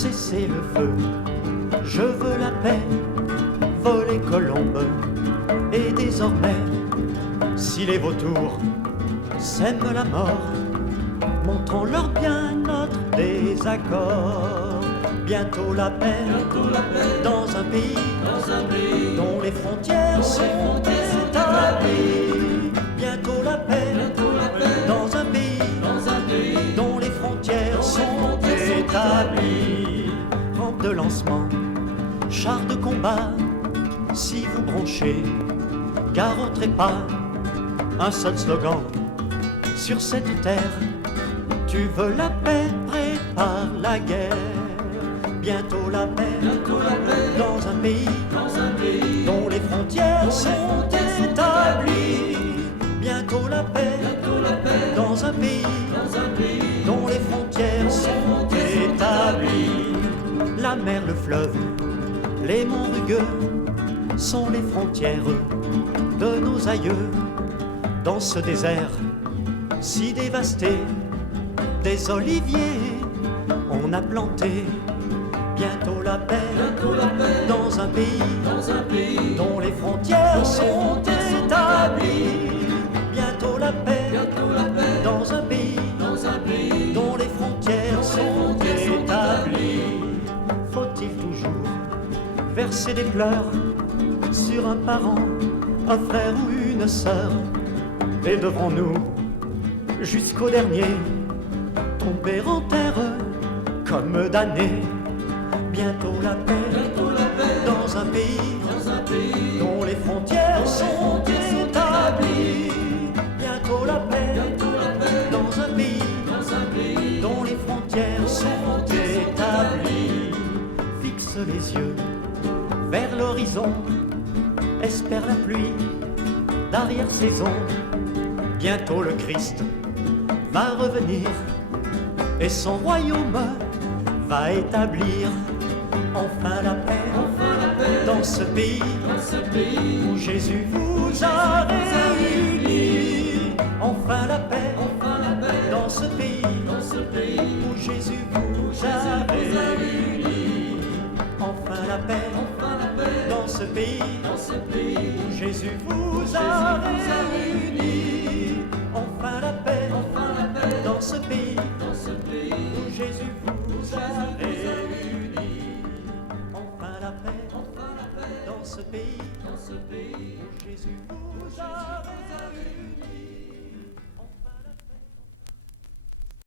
cesser le feu, je veux la paix, voler colombe. Et désormais, si les vautours sèment la mort, montrons-leur bien notre désaccord. Bientôt la paix, dans un pays dont les frontières sont établies. Bientôt la paix, dans un pays dont les frontières sont établies. Rampe de lancement, char de combat, si vous bronchez, gare au trépas, un seul slogan sur cette terre. Tu veux la paix, prépare la guerre. Bientôt la paix, dans un pays dont les frontières sont établies. Bientôt la paix, dans un pays dont les frontières sont établies. La mer, le fleuve, les monts rugueux sont les frontières de nos aïeux. Dans ce désert si dévasté, des oliviers on a planté. Bientôt la paix, dans un pays dont les frontières sont établies. Bientôt la paix, dans un pays dont les frontières sont établies. Faut-il toujours verser des pleurs sur un parent, un frère ou une sœur? Et devrons-nous, jusqu'au dernier, tomber en terre comme damnés? Bientôt la paix, dans un pays dont les frontières sont établies. Bientôt la paix, dans un pays dont les frontières sont établies. Fixe les yeux vers l'horizon, espère la pluie d'arrière-saison. Bientôt le Christ va revenir et son royaume va établir enfin la paix, dans ce pays où Jésus vous a réunis. Enfin la paix, dans ce pays où Jésus vous a réunis. Enfin la paix, dans ce pays où Jésus vous a réunis.